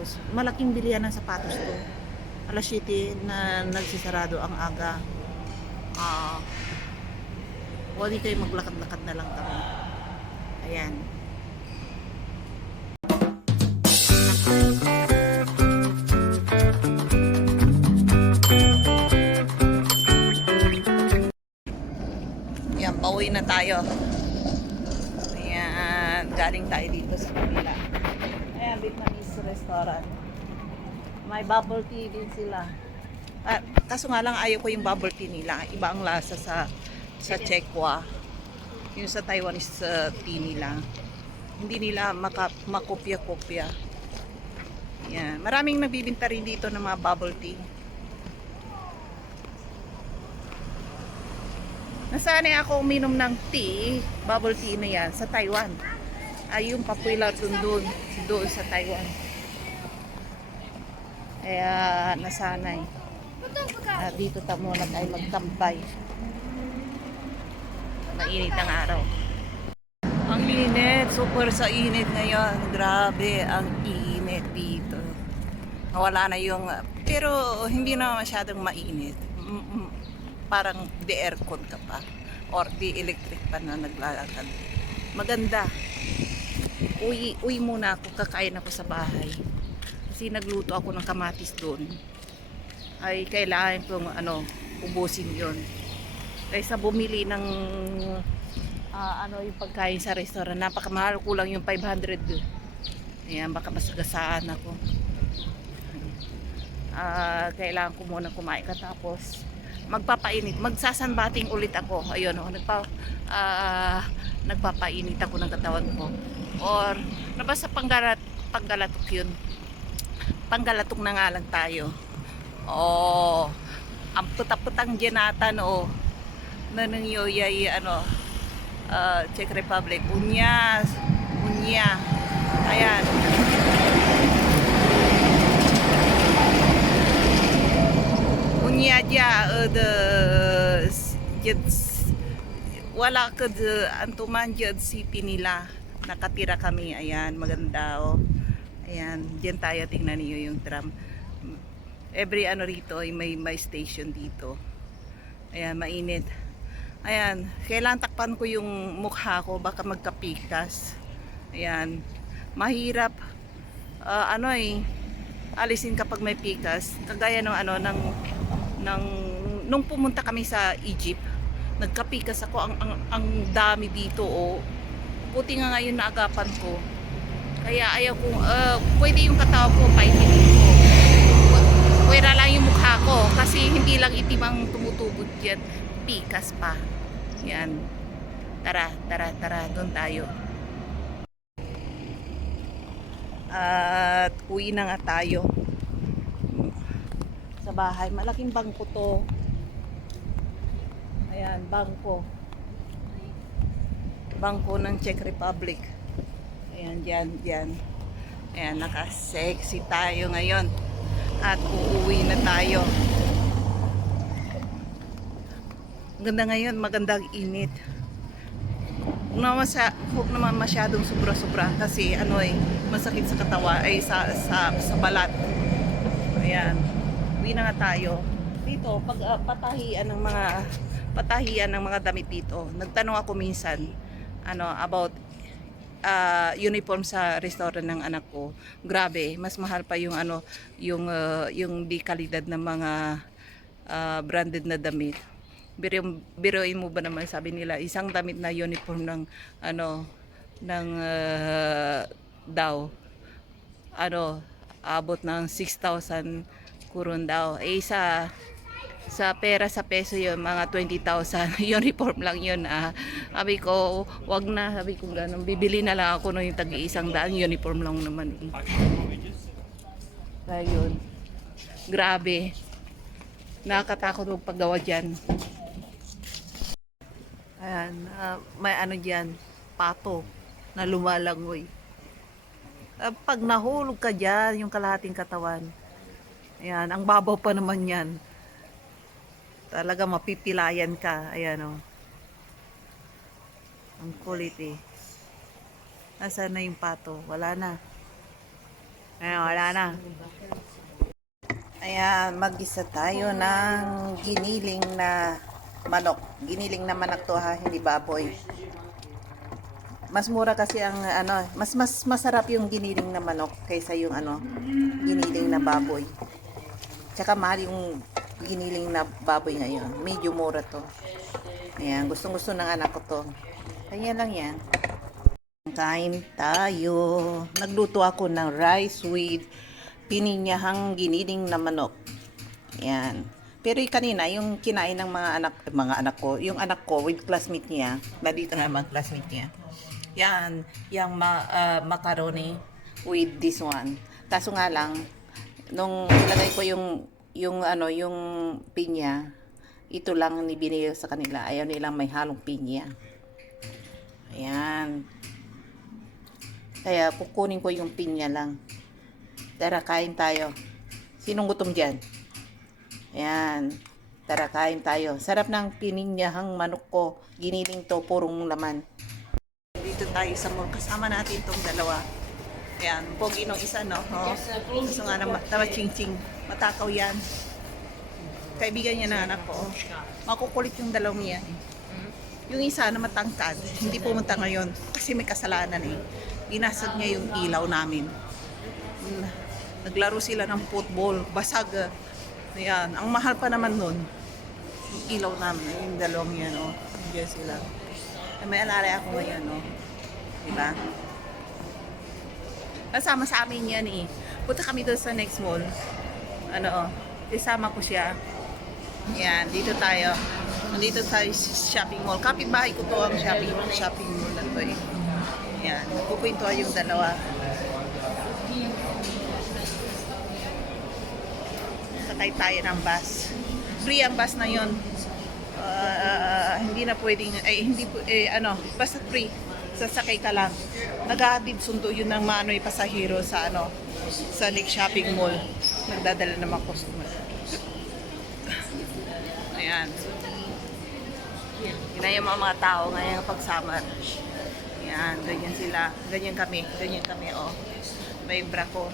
sapatos. Malaking bilihan ng sapatos to. Alas 7 na nagsisarado ang aga. Ah, wali kayo maglakad-lakad na lang kami. Ayan. Ayan, pauwi na tayo. Ayan, galing tayo dito sa kabila. Ayan, Vietnamese restaurant. May bubble tea din sila. Kaso nga lang ayaw ko yung bubble tea nila. Iba ang lasa sa Chekwa. Yung sa Taiwanese tea nila. Hindi nila makopya-kopya. Yan. Maraming nagbibinta rin dito ng mga bubble tea. Nasanay ako uminom ng tea, bubble tea na yan, sa Taiwan. Ay yung popular doon sa Taiwan. Kaya nasanay. Dito muna tayo magtambay. Mainit ang araw. Ang init, super sa init ngayon. Grabe, ang init dito. Wala na yung, pero hindi na masyadong mainit. Parang di aircon ka pa or di electric pa na naglalakad. Maganda. Uwi muna ako, kakain ako sa bahay. Kasi nagluto ako ng kamatis doon. Ay kailangan kong ubusin 'yon. Kaysa bumili ng yung pagkain sa restaurant, napakamahal, kulang yung 500. Ayan, baka masagasaan ako. Kailangan ko muna kumain katapos magpapainit, magsasanbating ulit ako. Ayun, nagpapainit ako ng katawan ko. Or nabasa panggalatok yun. Panggalatok na nga lang tayo. Ang putang dyan no. Nanang yoyay, Czech Republic. Unya. Ayan. Wala ka antuman dyan city nila. Nakatira kami. Ayan, maganda Ayan, dyan tayo, tingnan niyo yung tram. Every rito ay may station dito. Ayan, mainit. Ayan, kailangan takpan ko yung mukha ko, baka magkapikas. Ayan, mahirap alisin kapag may pikas. Kagaya nung pumunta kami sa Egypt, nagkapikas ako. Ang dami dito Puti nga ngayon naagapan ko. Kaya ayaw ko, pwede yung katawan ko paitinin ko. Pwera lang yung mukha ko kasi hindi lang itim ang tumutubod diyan, pikas pa. Yan. Tara, doon tayo. At uwi na nga tayo sa bahay. Malaking bangko to. Ayan, bangko ng Czech Republic. Ayan, dyan. Ayan, naka-sexy tayo ngayon at uuwi na tayo. Ganda ngayon, magandang init. Huwag naman masyadong sobra-sobra kasi masakit sa katawan ay sa balat. Ayan, uwi na nga tayo. Dito pag patahian ng mga damit dito. Nagtanong ako minsan about uniform sa restaurant ng anak ko. Grabe, mas mahal pa yung yung di kalidad ng mga branded na damit. Biruin mo ba naman, sabi nila, isang damit na uniform ng daw abot ng 6,000 kurun daw. Sa pera, sa peso yun, mga 20,000. Uniform lang yun. Sabi ko, wag na. Sabi ko ganun, bibili na lang ako yung tag-100. Uniform lang naman. Kaya yun, grabe, nakakatakot yung paggawa dyan. Ayan, may dyan, pato na lumalangoy. Pag nahulog ka dyan, yung kalahating katawan, ayan, ang babaw pa naman yan. Talaga mapipilayan ka. Ayan ang kulit Nasaan na yung pato? Wala na. Ayan, wala na. Ayan, mag-isa tayo ng giniling na manok. Giniling na manok to ha, hindi baboy. Mas mura kasi ang ano, mas masarap yung giniling na manok kaysa yung ano, giniling na baboy. Tsaka mahal yung giniling na baboy ngayon. Medyo mura to. Ayan, gustong-gusto ng anak ko to. Kanya lang yan. Kain tayo. Nagluto ako ng rice with pininyahang giniling na manok. Ayan. Pero yung kanina, yung kinain ng mga anak ko, yung anak ko with classmate niya, nandito nga mga classmate niya. Yan, yung macaroni with this one. Kaso nga lang, nung lagay ko yung pinya, ito lang ni binili sa kanila. Ayaw nilang may halong pinya. Ayan. Kaya kukunin ko yung pinya lang. Tara, kain tayo. Sinong gutom dyan? Ayan. Tara, kain tayo. Sarap ng pininyahang manok ko. Giniling to, purong laman. Dito tayo sa mall. Kasama natin tong dalawa. Ayan. Pogi nung isa, no? Oh. Gusto nga na ching-ching. Matakaw yan. Kaibigan niya na anak ko. Makukulit yung dalawang yan. Yung isa na matangkad, hindi pumunta ngayon kasi may kasalanan eh. Binasag niya yung ilaw namin. Naglaro sila ng football, basag. Ayan, ang mahal pa naman nun. Yung ilaw namin, yung dalawang yan, oh. Diyan sila. May alalay ako ngayon, oh. Diba? Kasama sa amin yan eh. Punta kami doon sa next mall. Ano, oh. Isama ko siya. Ayan, dito tayo. Nandito tayo sa shopping mall. Kapitbahay ko to ang shopping mall na to eh. Ayan, nagpupintuan yung dalawa. Sakay tayo ng bus. Free ang bus na yun. Hindi na pwedeng, basta free. Sasakay ka lang. Nag-aatid sundo yun ng manoy pasahero sa sa Lake Shopping Mall. Nagdadala ng mga customer. Ayan. Yun na yung mga tao ngayon pag summer. Yan, ganyan sila. Ganyan kami, oh. May bra ko,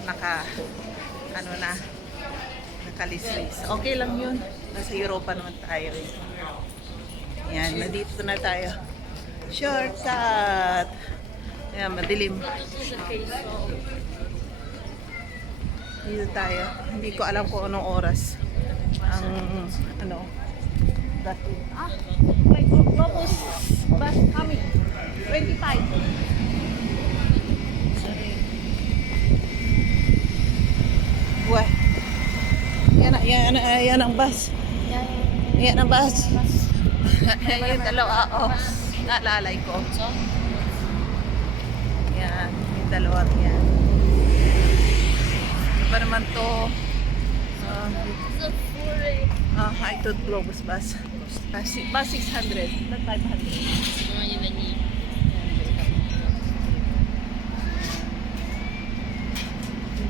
nakalislis. Okay lang yun. Nasa Europa naman tayo eh. Yan, nandito na tayo. Shortcut! Yan, madilim. Dito tayo. Hindi ko alam kung anong oras. My globus bus coming. 25. Wah. Yan ang bus. Yan ang bus. Yung dalawa, oh. Naalalay ko. Yan, yung dalawa yan. Ano ba naman to? I thought globus bus. Bus 600, not 500.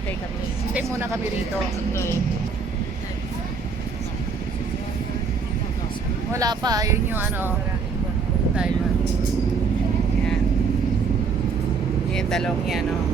Hintay muna kami rito. Wala pa, yun yung tayo. Yan. Yung dalawang yan, oh.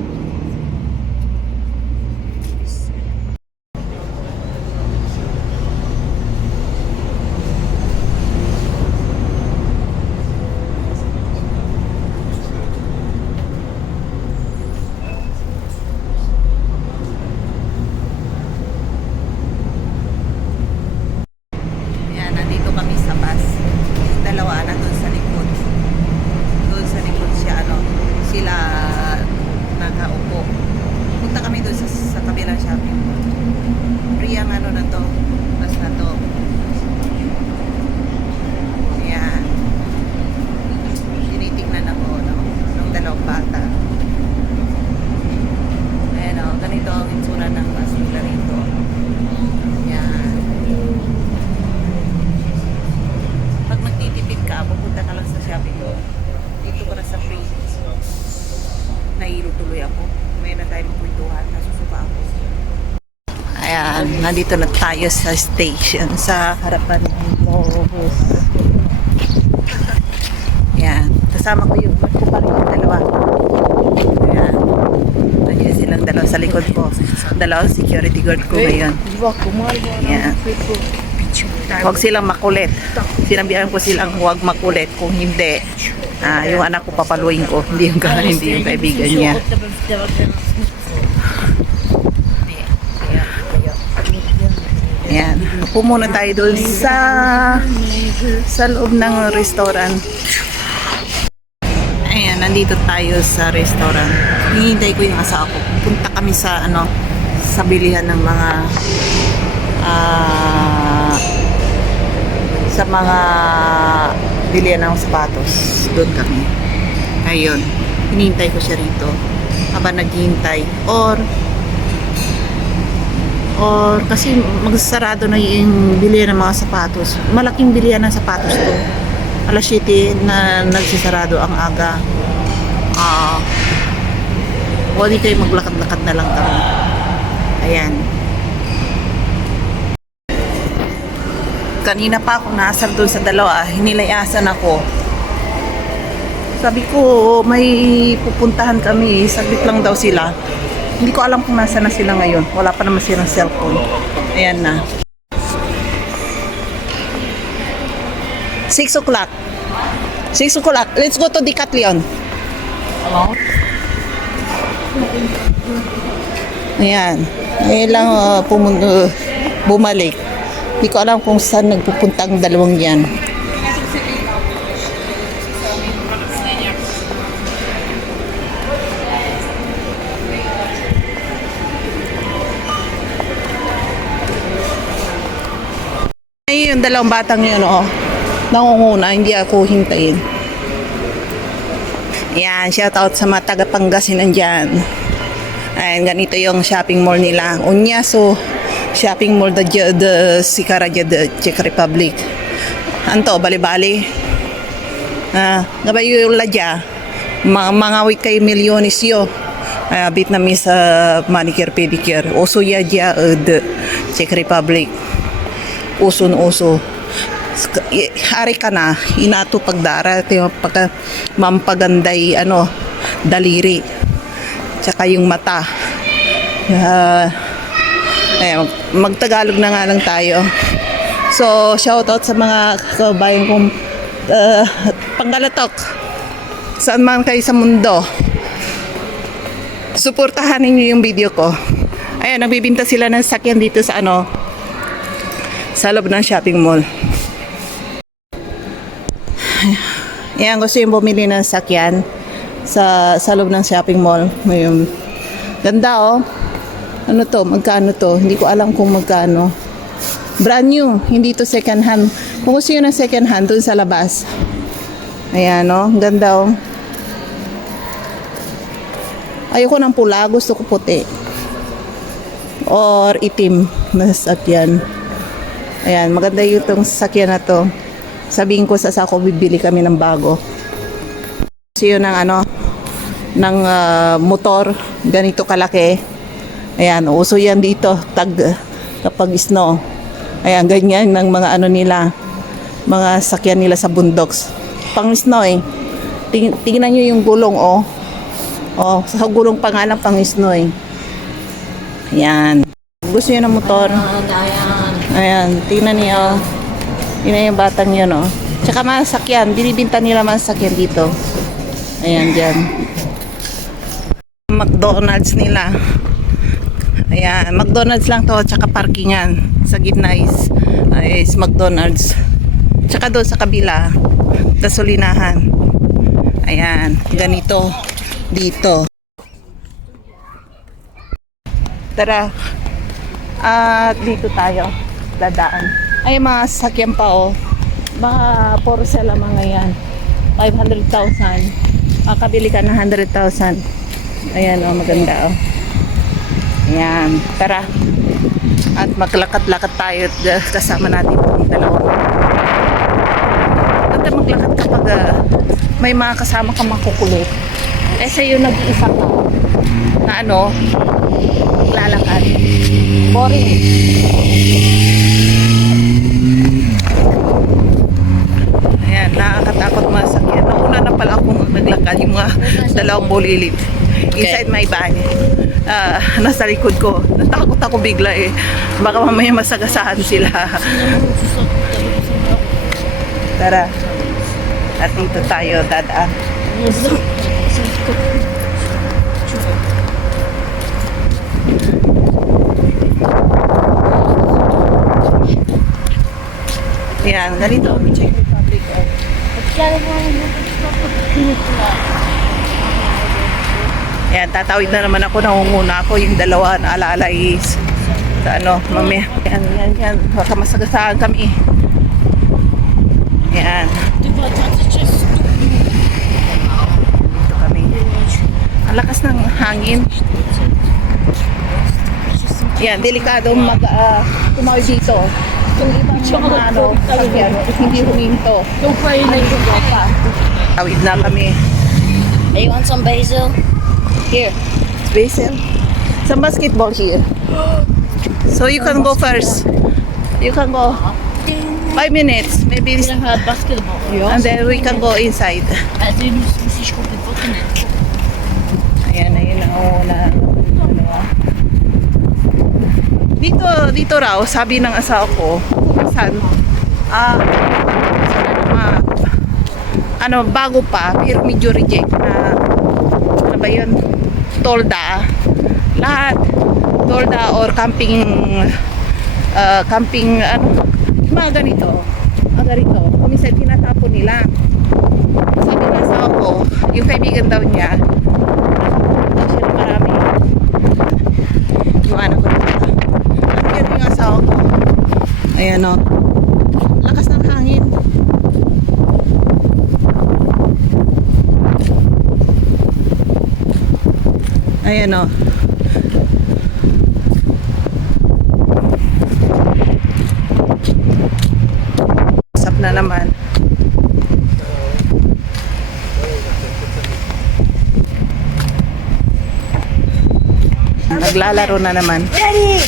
Sila nakaupo. Punta kami doon sa kabilang shopping mall. Free ang na to. Bus na to. Ayan. Tinitignan ako ng dalawang bata. Ayan o. Ganito ang itsura ng bus nila rito. Ayan. Pag magtitipid ka, pupunta ka lang sa shopping mall. Dito ka na sa free. Nahilo tuloy ako. May na tayo magkwentuhan. Nasusuka ako. Ayan, nandito na tayo sa station sa harapan ng bus. Ayan, kasama ko yung dalawa. Ayan. Nandiyan silang dalawa sa likod ko. Dalawang security guard ko ngayon. Yan. Huwag silang makulit. Sinabihan ko silang huwag makulit. Kung hindi, yung anak ko papaluin ko. Hindi yung kaibigan niya. Ayan. Upo muna tayo doon sa loob ng restaurant. Ayan, nandito tayo sa restaurant. Hinihintay ko yung asawa ko. Punta kami sa sa bilihan ng mga sa mga bilihan ng sapatos. Doon kami. Ayun. Hinihintay ko siya rito. Habang naghihintay. Or kasi magsasarado na yung bilihan ng mga sapatos. Malaking bilihan ng sapatos to. Alas 7 na nagsisarado ang aga. O di kayo maglakad-lakad na lang kami. Ayan. Kanina pa ako naasar doon sa dalawa. Hinilayasan ako. Sabi ko, may pupuntahan kami. Saglit lang daw sila. Hindi ko alam kung nasa na sila ngayon. Wala pa naman silang cellphone. Ayan na. 6 o'clock. 6 o'clock. Let's go to Decathlon. Hello? Ayan. Ngayon lang bumalik. Hindi ko alam kung saan nagpupunta ang dalawang yan. Ay, yung dalawang batang yun, nangunguna, hindi ako hintayin. Ayan, shout out sa mga taga Pangasinan dyan. Ayan, ganito yung shopping mall nila. Unyaso, shopping mall the Sikara the Czech Republic. Anto, bali-bali. Gabay yung ladya. Mga wait kay milyonis yo. Vietnamese manicure pedicure. Oso ya the Czech Republic. Uso. Hari ka na, inato pagdara, pagka mampaganday, daliri. Tsaka yung mata. Magtagalog na nga lang tayo. So, shoutout sa mga kabayan kong Panggalatok. Saan man kayo sa mundo. Suportahan niyo yung video ko. Ayan, nagbibinta sila ng sakyan dito sa sa loob ng shopping mall. Ayan, gusto yung bumili ng sakyan sa loob ng shopping mall. Ngayon, ganda Ano to? Magkano to? Hindi ko alam kung magkano. Brand new. Hindi to second hand. Kung gusto yun ng second hand, dun sa labas. Ayan, ganda Ayoko ng pula. Gusto ko puti. Or itim na sakyan. Ayan, maganda yung itong sakyan na to. Sabihin ko sa sako, bibili kami ng bago. Kasi yun ng motor, ganito kalaki. Ayan, uso yan dito, kapag snow. Ayan, ganyan ng mga nila, mga sakyan nila sa bundoks. Pang snow tingnan nyo yung gulong, sa gulong pa nga lang pang snow Ayan. Gusto nyo ng motor? Ayan, tingnan niyo. Yun yung batang yun, Tsaka mga sakyan, binibinta nila mga sakyan dito. Ayan, dyan. McDonald's nila. Ayan, McDonald's lang to, tsaka parkingan. Sa gitna is McDonald's. Tsaka doon sa kabila, gasolinahan. Ayan, ganito dito. Tara. At dito tayo dadaan. Ay, mga sakyan pa mga Porsche lang mga yan. 500,000. Makabili ka ng 100,000. Ayan maganda Ayan, tara. At maglakad-lakad tayo kasama natin yung dalawa. Ganda maglakad kapag may mga kasama kang makukulit. Sa'yo nag-iisa ka na maglalakad. Boring. Ayan, nakakatakot mga sakyan. Nauna na pala akong naglakad yung mga dalawang bulilit. Inside my bag. Nasa likod ko. Natakot ako bigla eh. Baka mamaya masagasahan sila. Tara. At dito tayo dadaan. Yan, ganito ang Czech Republic. Yan, tatawid na naman ako, nangunguna ako. Yung dalawa na alaala is sa ano, mamaya. Yan. Baka masagasaan kami. Yan. Dito kami. Ang lakas ng hangin. Yan, delikado tumawid dito. Yung ibang mga sakyan, hindi huminto. Tawid na kami. Hey, you want some basil? Here. Basil. Some basketball here. So you can go first. You can go 5 minutes, maybe. We have basketball. And then we can go inside. Ayan, ayun na una. Dito raw, sabi ng asawa ko, saan? Bago pa, pero medyo reject na, ano ba yun? Tolda. Lahat. Tolda or camping, mga ganito. Kung minsan tinatapon nila. Sabi ng asawa ko, yung kaibigan daw niya, siya na marami. Yung anak ko dito. Yan yung asawa ko. Ayan o. Lakas ng hangin. Ayan o. Usap na naman. Naglalaro na naman. Daddy!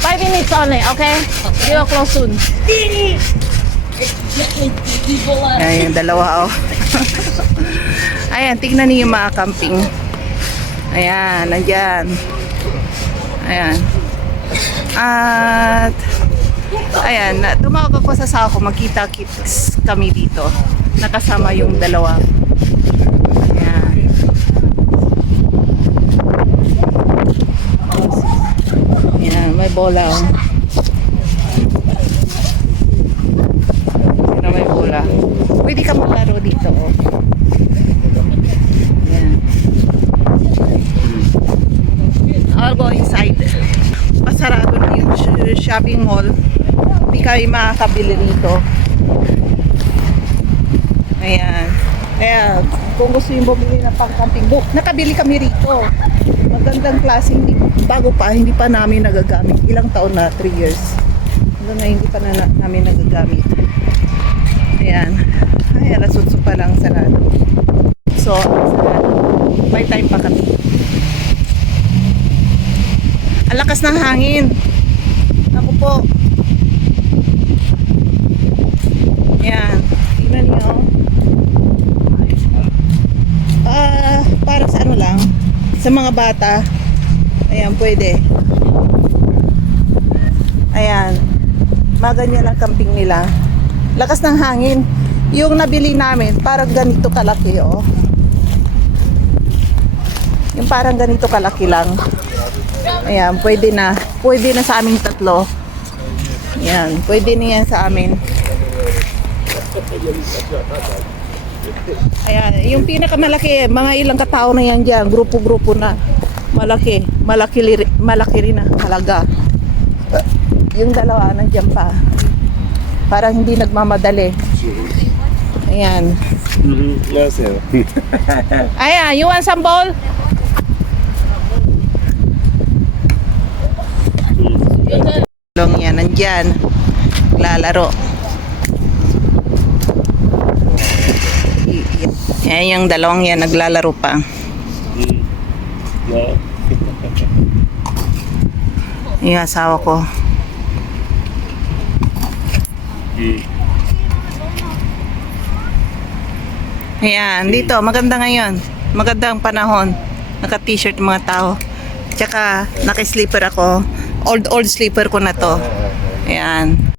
5 minutes only, okay? You'll close soon. Ayan, dalawa oh. Ayan, tignan niyo yung mga camping. Ayan, nandyan. Ayan. At ayan, tumawag ako sa asawa ko, magkita-kits kami dito. Nakasama yung dalawa. Ayan. Ayan, may bola. Ayan, may bola. Pwede ka maglaro dito. Oh. Ayan. I'll go inside. Pasarado na yung shopping mall. Hindi kami makakabili rito. Ayan. Kaya kung gusto yung bumili ng pang-camping, nakabili kami rito. Magandang klase, bago pa, hindi pa namin nagagamit. Ilang taon na, 3 years. Hanggang na hindi pa namin nagagamit. Ayan. Ay, alas-8 pa lang sarado. So, sarado. May time pa kami. Ang lakas ng hangin. Ako po. Ayan. Tingnan niyo. Para sa ano lang, sa mga bata. Ayan, pwede. Ayan. Maganyan ang camping nila. Lakas ng hangin. Yung nabili namin, parang ganito kalaki, oh. Yung parang ganito kalaki lang. Ayan, pwede na. Pwede na sa aming tatlo. Ayan, pwede na yan sa amin. Ayan, yung pinakamalaki, mga ilang katao na yan dyan. Grupo-grupo na. Malaki. Malaki rin ang halaga. Yung dalawa, nandiyan pa. Parang hindi nagmamadali. Ayan. Ayan, you want some bowl? Long yan, nandyan. Lalaro. Ayan yung dalawang yan, naglalaro pa. Yung asawa ko. Ayan, dito, maganda ngayon. Magandang panahon. Naka-t-shirt mga tao. Tsaka, naka-sleeper ako. Old sleeper ko na to. Ayan.